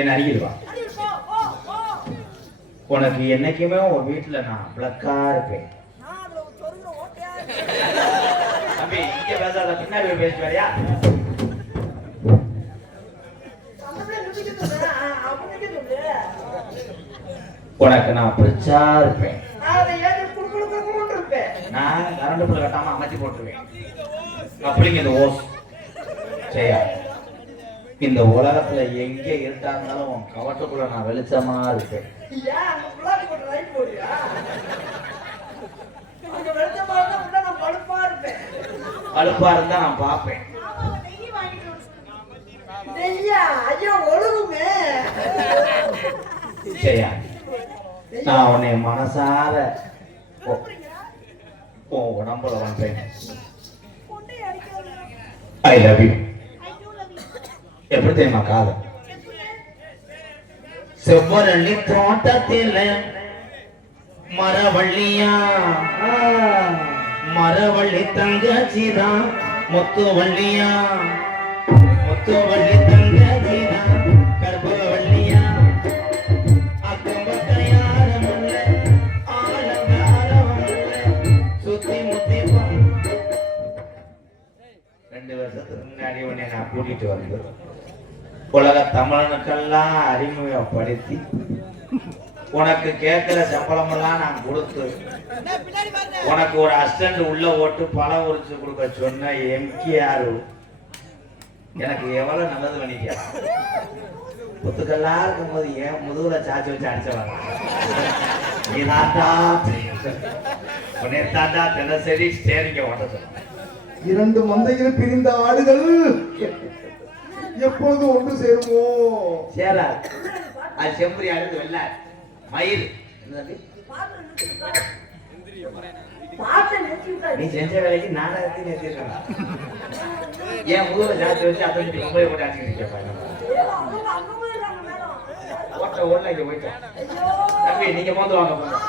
என்ன அடிக்கிடுவா உனக்கு என்னைக்குமே உன் வீட்டுல நான் பிளக்கா இருப்பேன். தம்பி இங்க பேசாத பின்னாடி பேசி உனக்கு நான் பிரிச்சா இருப்பேன். நான் கரண்ட் பில் கட்டாம அமைச்சு போட்டுருவேன். அப்படிங்க ஓஸ். சரியா? இந்த உலகத்துல எங்க இருந்தாலும் உன் கவட்டக்குள்ள நான் வெளிச்சமா இருப்பேன். அழுப்பா இருந்தா நான் சரியா? நான் உன்னை மனசார உன் உடம்புல வந்தேன். ஐ லவ் யூ எப்படி தெரியுமா காதல் செவ்வரளி தோட்டத்தில் மரவள்ளியா ஆ, மரவள்ளி தங்கச்சிதான் முத்துவள்ளியா முத்துவள்ளி தங்கச்சிதான் கர்ப்பவள்ளியா அக்கம் பக்கம் யாரும் இல்ல, ஆலங்காரம் இல்ல, சுத்தி முத்தி ரெண்டு வருஷத்துக்கு முன்னாடி உன்னை நான் கூட்டிட்டு வந்தேன் உலக தமிழனுக்கெல்லாம் அறிமுகப்படுத்தி உனக்கு கேட்கிற சம்பளமெல்லாம் நான் கொடுத்து உனக்கு ஒரு அஸ்டண்ட் உள்ள ஓட்டு பழம் உரிச்சு கொடுக்க சொன்ன எம்கேஆர் எனக்கு எவ்வளவு நல்லது பண்ணிக்க புத்துக்கெல்லாம் இருக்கும்போது ஏன் முதுகுல சாச்சி வச்சு அடிச்சவன். நீ தாத்தா உன்னை தாத்தா தினசரி ஸ்டேரிங்க ஓட்ட இரண்டு மந்தையில் பிரிந்த ஆடுகள். எப்பொழுது ஒன்று சேருமோ? சேரா அது செம்பரி அடுத்து வெள்ள மயில் என்னது? நீ செஞ்ச வேலைக்கு நாடகத்தையும் நிறுத்திருக்கா ஏன் முதுகுல சாச்சி வச்சு அதை வச்சு பொம்பளை போட்டு அடிச்சுட்டு ஓட்ட ஓடல இங்க போயிட்டேன் தம்பி நீங்க மோந்து வாங்க போங்க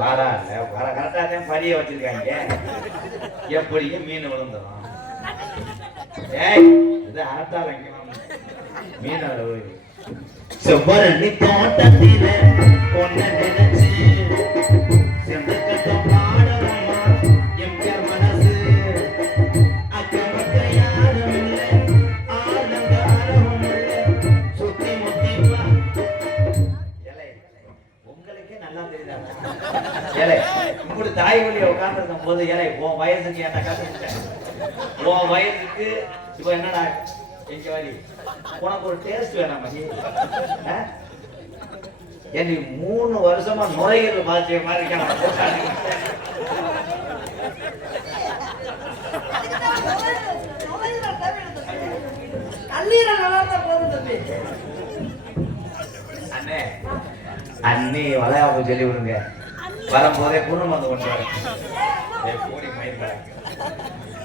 வாரா இல்ல வர கரெக்டா தான் படிய வச்சிருக்காங்க. எப்படியும் மீன் விழுந்துடும் ஏய் இது செவ்வரணி தோட்டத்தில பொண்ண நினைச்சு மனசு? அக்கம் யாரும் இல்ல இல்ல சுத்தி முத்தி உங்களுக்கே நல்லா தெரியுதா ஏலே உங்களுடைய தாய் வழியை உட்கார்ந்துருக்கும் போது ஏலே உன் வயசுக்கு ஏன்டா காசு உன் வயதுக்கு இப்போ என்னடா எங்க வழி உனக்கு ஒரு டேஸ்ட் வேணாம் மகி. என்னை மூணு வருஷமா நுரையீரல் பாத்திய மாதிரி அண்ணி வளையாம சொல்லி விடுங்க. வரும்போதே பூர்ணம் வந்து கொண்டு வரேன்.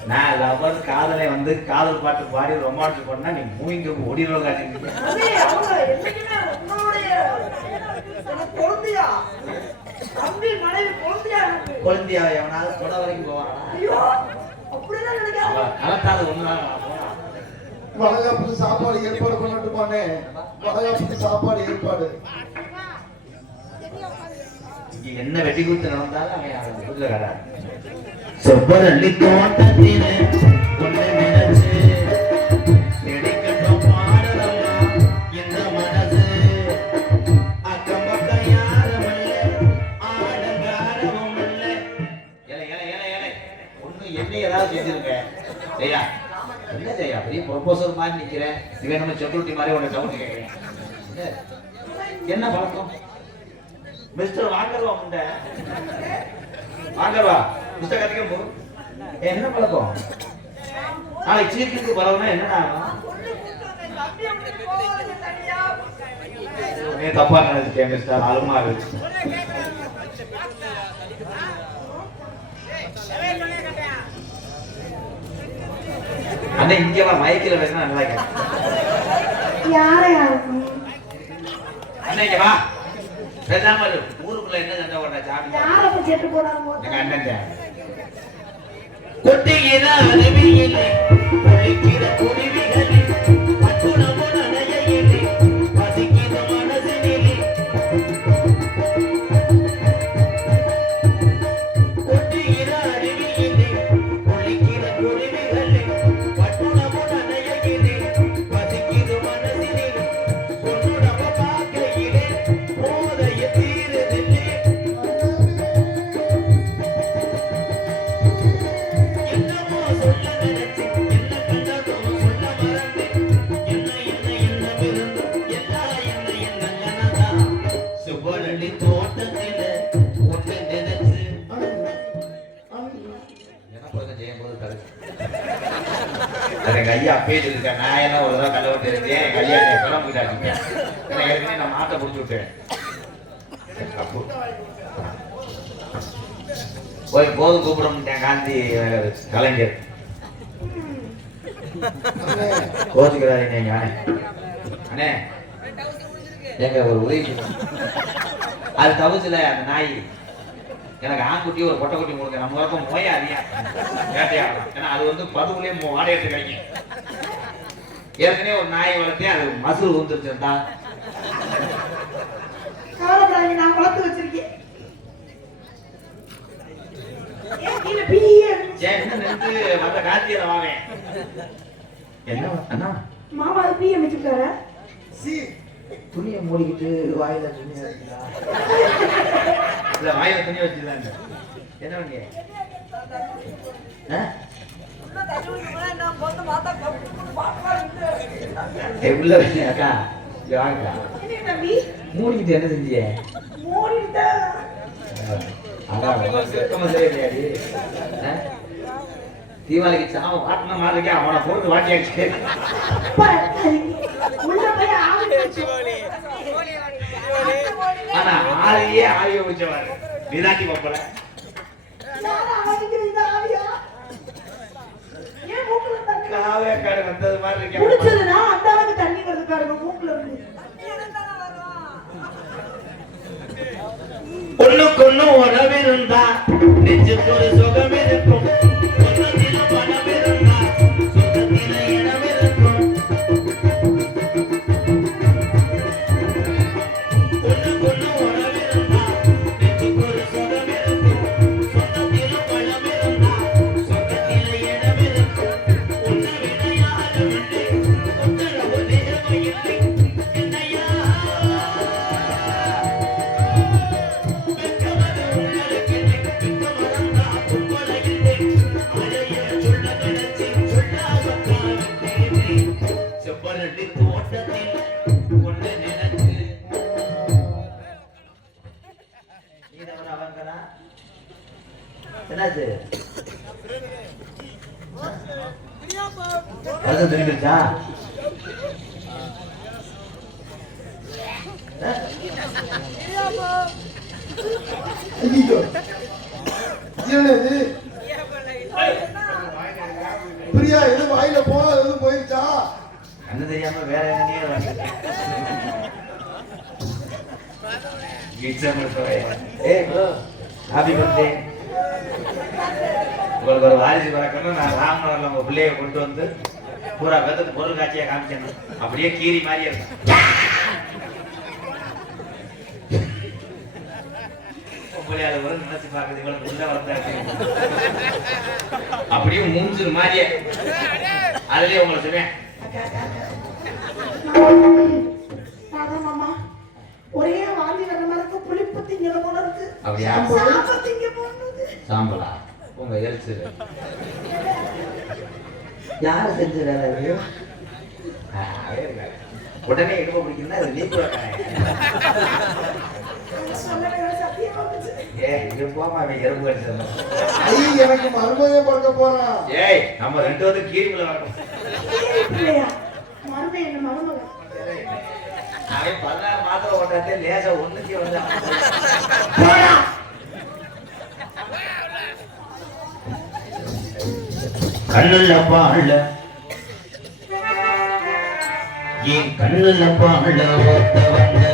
நான் லவர் காதலை வந்து காதல் பாட்டு பாடி ரொமான்ஸ் பண்ணா நீ உங்களுடைய எனக்கு குழந்தையா? எவனாவது தொட வரைக்கும் போவானா? கலத்தாது ஒண்ணுதான் வளகாப்புக்கு சாப்பாடு ஏற்பாடு பண்ணட்டுமானே வளகாப்புக்கு சாப்பாடு ஏற்பாடு. இங்க என்ன வெட்டி குத்து நடந்தாலும் அவன் அவன் வீட்டுல கடை செவ்வரளி தோட்டத்திலே ஒண்ணு என்ன ஏதாவது பெரிய மாதிரி நிக்கிறேன் இவன் நம்ம செக்யூரிட்டி மாதிரி உன்னை சவுண்ட் கேட்கிறேன் என்ன? என்ன பழக்கம்? மிஸ்டர் வாங்கர்வா முண்டை வாங்கர்வா? மிஸ்டர் கத்திக்க போ என்ன பழக்கம் நாளைக்கு சீக்கிரத்துக்கு பரவனா என்னடா நீ தப்பா நினைச்சிட்டேன் மிஸ்டர் அலுமாரு அண்ணே இங்க வா மைக்கில் பேசினா நல்லா கேட்கும் யாரையா அண்ணே இங்க வா. பேசாம இரு. ஊருக்குள்ள என்ன சண்டை போட்டா சாமி யாரை போய் செட்டு போடாம எங்க அண்ணன் கொட்டுகிற அருவியிலே ஒழிக்கிற குருவிகளே போய் போதும் கூப்பிடமுட்டேன் காந்தி கலைஞர். கோச்சுக்கிறாரு எங்க அண்ணே. எங்க ஒரு உதவி அது தவிச்சுல அந்த நாய். எனக்கு ஆண்குட்டி ஒரு பொட்டைக்குட்டி கொடுங்க. நம்ம வரைக்கும் மோயா அதிகா வேட்டையாடலாம் ஏன்னா அது வந்து பதுவுலேயே வாடையிட்டு கிடைக்கும் ஏற்கனவே ஒரு நாயை வளர்த்தேன் அது மசூல் வந்துருச்சுடா கவலைப்படாதீங்க நான் வளர்த்து வச்சிருக்கேன். கீழே பிடியே சரி என்ன அண்ணா? மாமா அது பிடியே வச்சுட்டாரு சி துணியை மூடிக்கிட்டு வாயில துணி வச்சுக்கா இல்ல வாயில துணி வச்சுக்கலாங்க என்ன பண்ணீங்க உள்ள வைங்க, அக்கா? இங்க வாங்கக்கா. மூடிக்கிட்டு என்ன செஞ்சீங்க? மூடிட்டா. தீபாவளிக்கு சாம வாட்டின மாதிரி அவனை போட்டு வாட்டி அடிச்சு உள்ள போய் ஆவி வச்சு ஆனா ஆளையே ஆவிய வச்சவாரு நீதாட்டி பப்பல காவே காடு வந்தது மாதிரி இருக்கே. குடிச்சதுன்னா அந்த அளவுக்கு தண்ணி வருது பாருங்க மூக்குல இருந்து. ஒண்ணுக்கு ஒண்ணு உறவிருந்தா நெஞ்சுக்கு ஒரு சுகம் இருக்கும் என்னது? பிரியா எது வாயில போகாத போயிருச்சா? கண்ணு தெரியாம வேற என்னன்னே வாங்கிட்டேன் ஏய் ப்ரோ ஹாப்பி பர்த்டே உங்களுக்கு ஒரு வாரிசு பிறக்கணும் நான் ராமநகர்ல உங்க பிள்ளைய கொண்டு வந்து பூரா பேத்துக்கு பொருள் காட்சியா காமிக்கணும். அப்படியே கீரி மாதிரி இருக்கும் அது ஒரு நினைச்சு இவ்வளவு வந்தாச்சு அப்படியே மூஞ்சு மாதிரியே அதுலயே உங்களை சொல்லுவேன். ஒரே வாந்தி வர மாதிரி இருக்கு புளிப்பு திங்கிற போல இருக்கு. அப்படியா? சாப்ப திங்க போனது சாம்பலா? உங்க எரிச்சு யாரு செஞ்ச வேலை இது. உடனே இடுப்பு பிடிக்குன்னா அது நீ கூட சொல்லவே சத்தியமா வந்துச்சு ஏ இது போமா அவன் எறும்பு எனக்கு மருமகன் பார்க்க போறான். ஏய் நம்ம ரெண்டு வந்து கீரிக்குள்ள வரணும் ஏய் மருமை என்ன மருமகன்? அவன் பதினாறு மாத்திரை ஓட்டாத்தே லேசா ஒண்ணுக்கு வந்தான் கண்ணுல பாழ என் கண்ணுல பாழ ஓத்த வந்த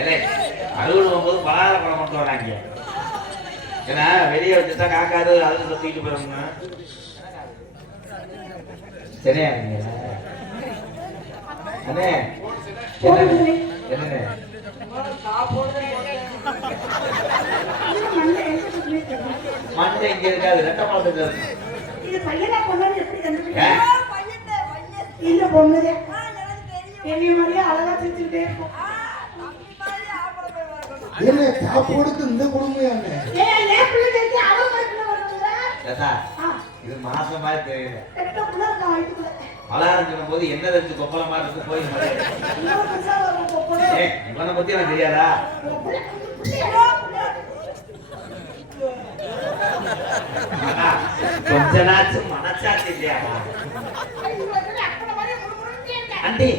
அறுபது ஒன்பது பலார பழம் கொண்டு வராங்க ஏன்னா வெளியே வச்சுட்டா காக்காது அதுல சுத்திட்டு போயிருங்க சரியா அண்ணே என்னண்ணே? மண்டை இங்க இருக்காது ரெட்ட பழத்துக்கு இருக்கு. இது பையனா. பொண்ணு. எப்படி கண்டுபிடிக்க இல்ல பொண்ணுதே என்னைய மாதிரியே அழகா செஞ்சுக்கிட்டே இருக்கும். என்ன காப்போடுக்கு இந்த ஆ, இது மாசம் மாதிரி தெரியல. மலாரம் போது என்ன வச்சு கொப்பளமா இருக்கு போய் இவனை பத்தி எனக்கு தெரியாதா? கொஞ்ச நாச்சும் முறுமுறுன்னே இருக்க. ஆண்டி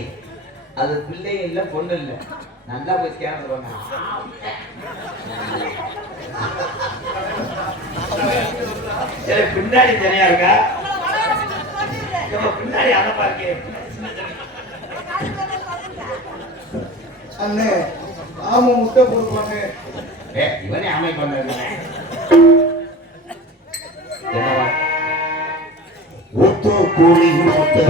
அது பிள்ளை இல்ல பொண்ணு இல்ல. நல்லா போய் ஸ்கேன் பண்ணுவாங்க சரி பின்னாடி தனியா இருக்கா? பின்னாடி அதை பாருங்க. அண்ணே ஆமா முட்டை போடுவானே ஏ இவனே ஆமை பண்ண என்னவா? ஒத்து கூலி ஒத்து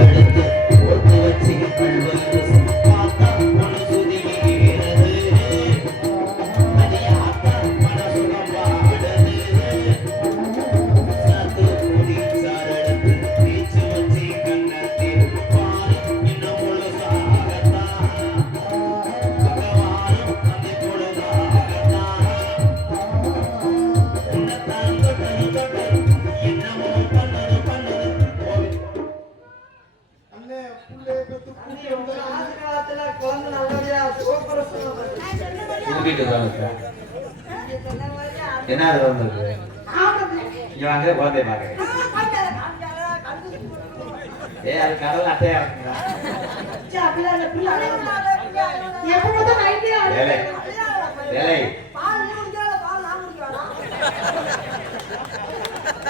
அது வந்தது. இங்க வாங்க குழந்தை பாக்க ஏ அது கடல் அட்டையா இருக்குங்களா?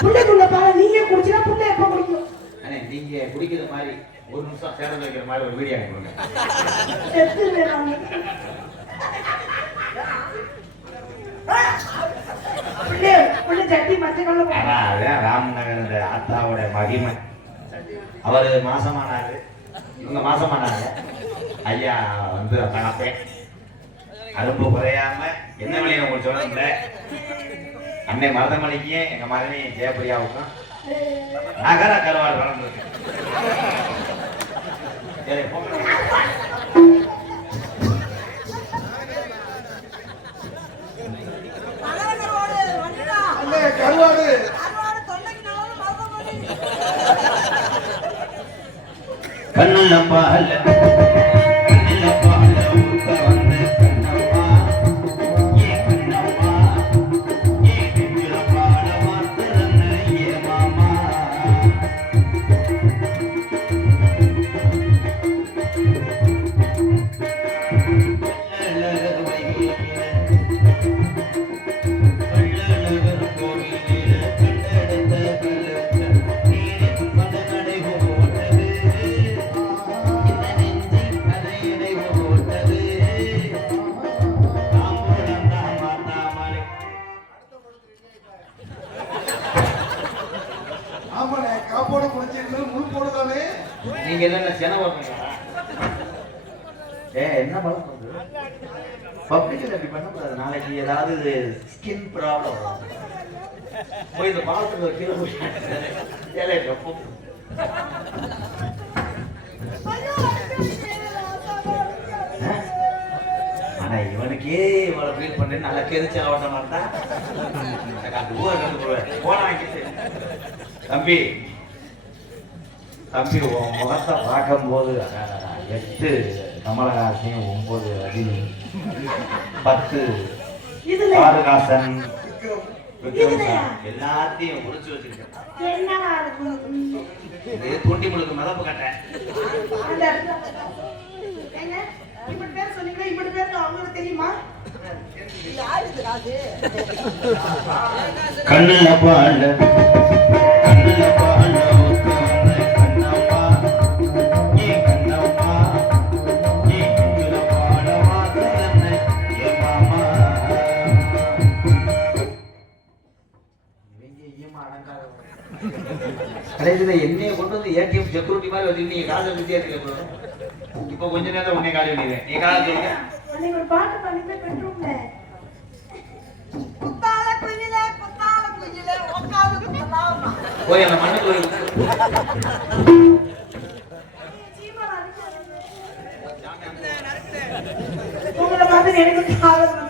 புள்ளைக்குள்ள நீங்க குடிச்சா புள்ள எப்ப குடிக்கும் அண்ணே நீங்க குடிக்கிற மாதிரி ஒரு நிமிஷம் சேரல் வைக்கிற மாதிரி ஒரு வீடியோ கொடுங்க செத்து வேணும் சட்டி மஞ்சள் அதான் இந்த ஆத்தாவோட மகிமை. அவர் மாசமானாரு. இவங்க மாசமானாங்க. ஐயா வந்து கணப்பேன் அரும்பு குறையாம என்ன வழியை உங்களுக்கு சொல்லணும்ல? அன்னை மருதமணிக்கு எங்க மகனி ஜெயபிரியாவுக்கும் நகர கருவாடு வளர்ந்துருக்கு சரி போங்க. கண்ணுல பால ஒரு கீழே போய் ஆனா இவனுக்கே இவ்வளவு ஃபீல் பண்ணி நல்லா கெதிச்சல ஓட்ட மாட்டா. எனக்கு அந்த ஊரை கண்டு போவேன் போன வாங்கிட்டு. தம்பி தம்பி உன் முகத்தை பார்க்கும்போது எட்டு கமலஹாசன் ஒன்பது ரஜினி பத்து விக்ரம்சாமி எல்லாத்தையும் முடிச்சு வச்சிருக்கேன். தொண்டி முழுக்க மதப்பு கட்டேன் இப்படி பேர் சொன்னீங்க இப்படி பேர் அவங்களுக்கு தெரியுமா? கண்ணு அப்பா வந்து ஏடிஎம் செக்யூரிட்டி மாதிரி வச்சு நீ காசை வித்தியாசம் இப்போ கொஞ்ச நேரம் உன்னை காலி நீ காலை சொல்லுங்க ஒரு பாட்டு பண்ணிட்டு பெட்ரூம்ல குத்தால குயிலே குத்தால குயிலே உட்காந்து குத்தலாமா போய் அந்த மண்ணு போய் உங்களை பார்த்து எனக்கு காதல்